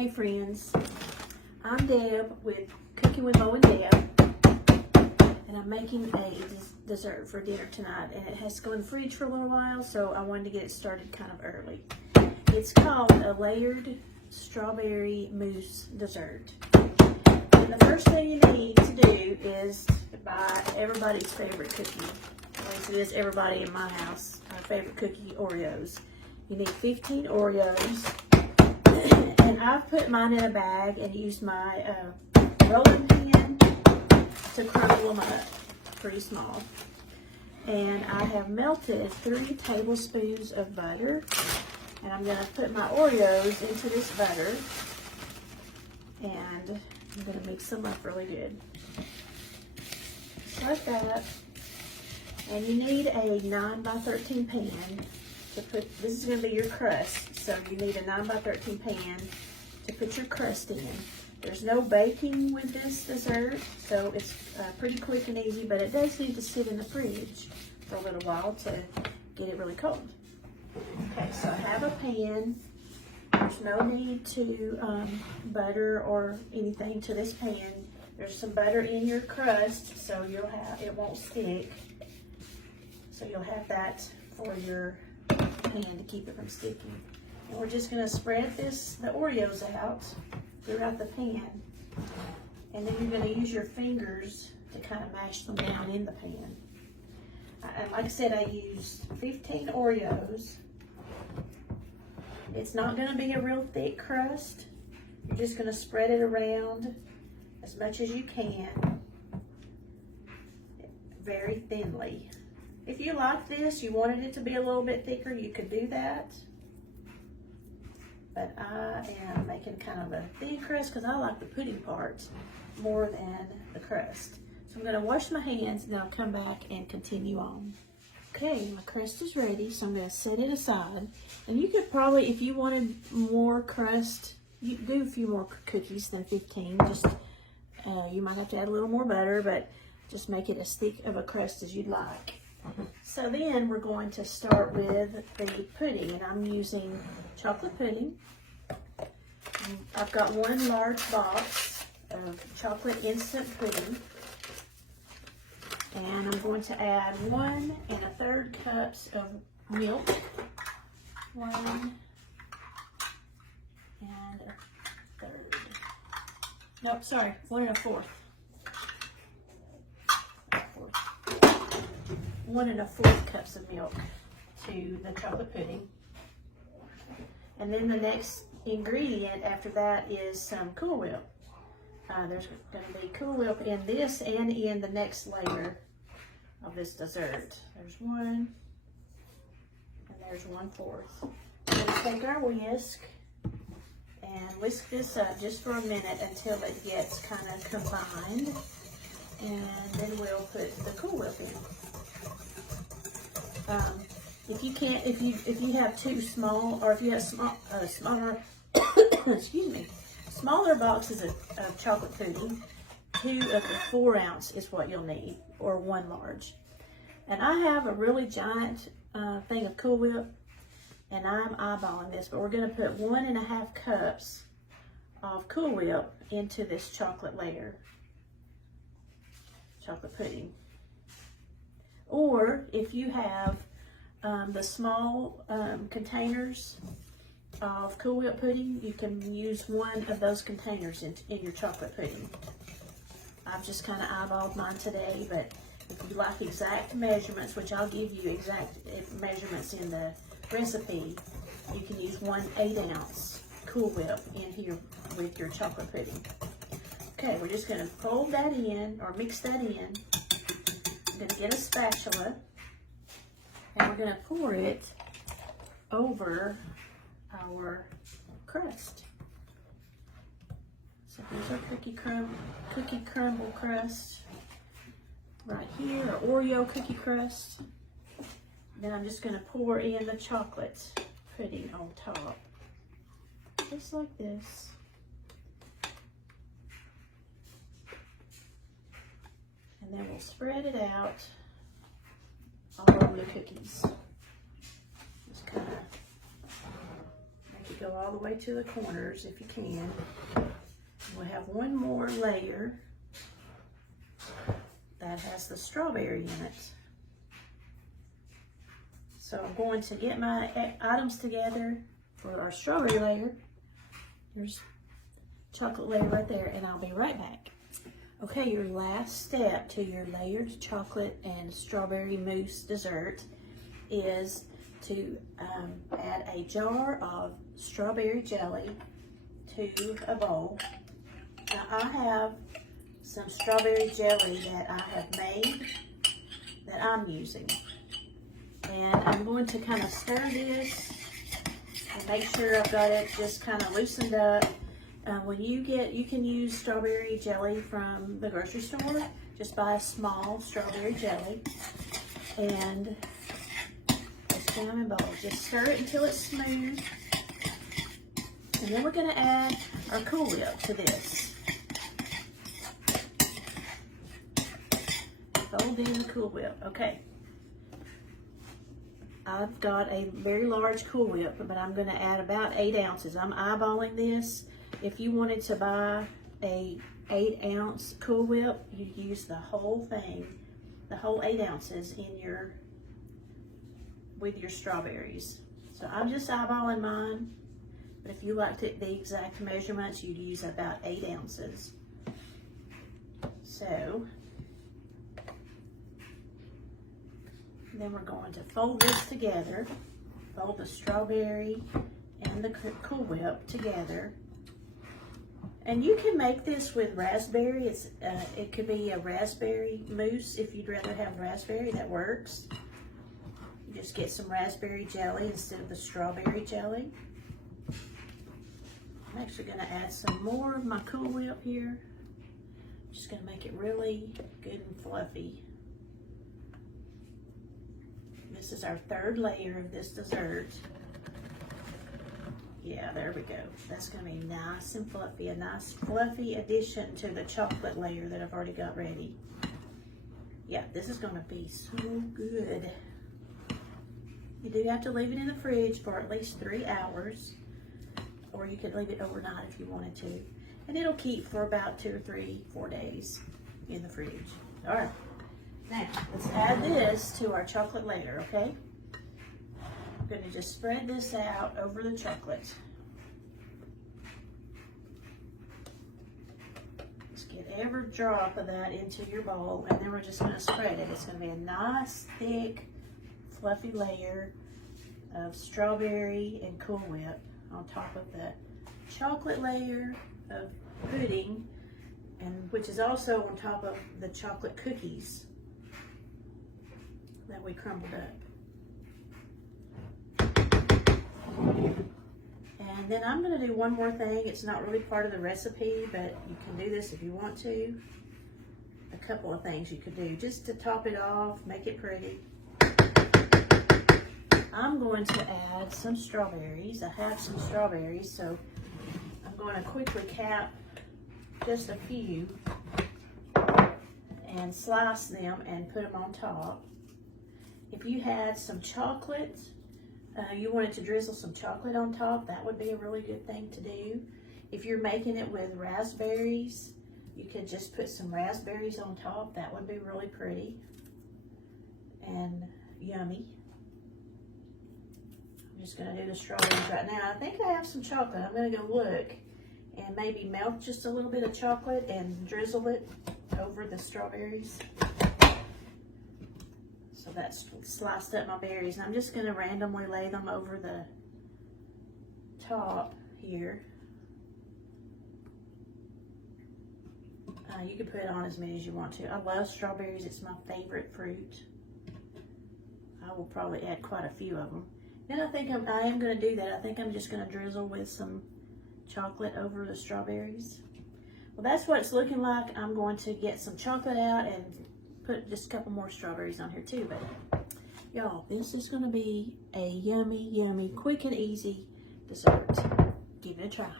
Hey friends, I'm Deb with Cooking with Mo and Deb, and I'm making a dessert for dinner tonight, and it has to go in the fridge for a little while, so I wanted to get it started kind of early. It's called a layered strawberry mousse dessert. And the first thing you need to do is buy everybody's favorite cookie. At least it is everybody in my house, our favorite cookie, Oreos. You need 15 Oreos. And I've put mine in a bag and used my rolling pin to crumble them up pretty small. And I have melted 3 tablespoons of butter. And I'm going to put my Oreos into this butter. And I'm going to mix them up really good. Just like that. And you need a 9x13 pan to put, this is going to be your crust. So you need a 9x13 pan to put your crust in. There's no baking with this dessert, so it's pretty quick and easy, but it does need to sit in the fridge for a little while to get it really cold. Okay, so I have a pan. There's no need to butter or anything to this pan. There's some butter in your crust, so you'll have, it won't stick. So you'll have that for your pan to keep it from sticking. And we're just going to spread the Oreos out throughout the pan. And then you're going to use your fingers to kind of mash them down in the pan. And like I said, I used 15 Oreos. It's not going to be a real thick crust. You're just going to spread it around as much as you can, very thinly. If you like this, you wanted it to be a little bit thicker, you could do that. But I am making kind of a thin crust because I like the pudding part more than the crust. So I'm going to wash my hands and then I'll come back and continue on. Okay, my crust is ready, so I'm going to set it aside. And you could probably, if you wanted more crust, you could do a few more cookies than 15. Just you might have to add a little more butter, but just make it as thick of a crust as you'd like. So then we're going to start with the pudding, and I'm using chocolate pudding. I've got 1 large box of chocolate instant pudding, and I'm going to add 1 1/3 cups of milk. 1 1/3. Nope, sorry, 1 1/4. 1 1/4 cups of milk to the chocolate pudding. And then the next ingredient after that is some Cool Whip. There's going to be Cool Whip in this and in the next layer of this dessert. There's 1, and there's 1/4. We're going to take our whisk and whisk this up just for a minute until it gets kind of combined. And then we'll put the Cool Whip in. If you have too small, or if you have smaller, excuse me, smaller boxes of chocolate pudding, 2 of the 4 ounce is what you'll need, or 1 large. And I have a really giant thing of Cool Whip, and I'm eyeballing this, but we're going to put 1 1/2 cups of Cool Whip into this chocolate layer, chocolate pudding. Or if you have the small containers of Cool Whip pudding, you can use 1 of those containers in your chocolate pudding. I've just kind of eyeballed mine today, but if you like exact measurements, which I'll give you exact measurements in the recipe, you can use 1 8-ounce Cool Whip in here with your chocolate pudding. Okay, we're just going to fold that in, or mix that in. I'm going to get a spatula, and we're going to pour it over our crust. So here's our cookie crumble crust right here, or Oreo cookie crust. Then I'm just going to pour in the chocolate pudding on top, just like this. And then we'll spread it out all over the cookies. Just kind of make it go all the way to the corners if you can. We'll have one more layer that has the strawberry in it. So I'm going to get my items together for our strawberry layer. There's chocolate layer right there, and I'll be right back. Okay, your last step to your layered chocolate and strawberry mousse dessert is to add a jar of strawberry jelly to a bowl. Now I have some strawberry jelly that I have made that I'm using. And I'm going to kind of stir this and make sure I've got it just kind of loosened up. You can use strawberry jelly from the grocery store. Just buy a small strawberry jelly and just down in bowls. Just stir it until it's smooth. And then we're going to add our Cool Whip to this. Fold in the Cool Whip. Okay. I've got a very large Cool Whip, but I'm going to add about 8 ounces. I'm eyeballing this. If you wanted to buy a 8-ounce Cool Whip, you use the whole thing, the whole 8 ounces with your strawberries. So I'm just eyeballing mine, but if you liked the exact measurements, you'd use about 8 ounces. So then we're going to fold this together, fold the strawberry and the Cool Whip together. And you can make this with raspberry. It could be a raspberry mousse if you'd rather have raspberry, that works. You just get some raspberry jelly instead of the strawberry jelly. I'm actually going to add some more of my Cool Whip here. Just going to make it really good and fluffy. This is our third layer of this dessert. Yeah, there we go. That's going to be nice and fluffy. A nice fluffy addition to the chocolate layer that I've already got ready. Yeah, this is going to be so good. You do have to leave it in the fridge for at least 3 hours. Or you could leave it overnight if you wanted to. And it'll keep for about 2 or 3, 4 days in the fridge. All right. Now, let's add this to our chocolate layer, okay? I'm going to just spread this out over the chocolate. Just get every drop of that into your bowl, and then we're just going to spread it. It's going to be a nice, thick, fluffy layer of strawberry and Cool Whip on top of the chocolate layer of pudding, and which is also on top of the chocolate cookies that we crumbled up. And then I'm going to do one more thing. It's not really part of the recipe, but you can do this if you want to. A couple of things you could do just to top it off, make it pretty. I'm going to add some strawberries. I have some strawberries, so I'm going to quickly cap just a few and slice them and put them on top. If you had some chocolate, you wanted to drizzle some chocolate on top, that would be a really good thing to do. If you're making it with raspberries, you could just put some raspberries on top. That would be really pretty and yummy. I'm just going to do the strawberries right now. I think I have some chocolate. I'm going to go look and maybe melt just a little bit of chocolate and drizzle it over the strawberries. So that's sliced up my berries. And I'm just going to randomly lay them over the top here. You can put on as many as you want to. I love strawberries. It's my favorite fruit. I will probably add quite a few of them. Then I think I am going to do that. I think I'm just going to drizzle with some chocolate over the strawberries. Well, that's what it's looking like. I'm going to get some chocolate out and put just a couple more strawberries on here too. But y'all, this is going to be a yummy, yummy, quick and easy dessert. Give it a try.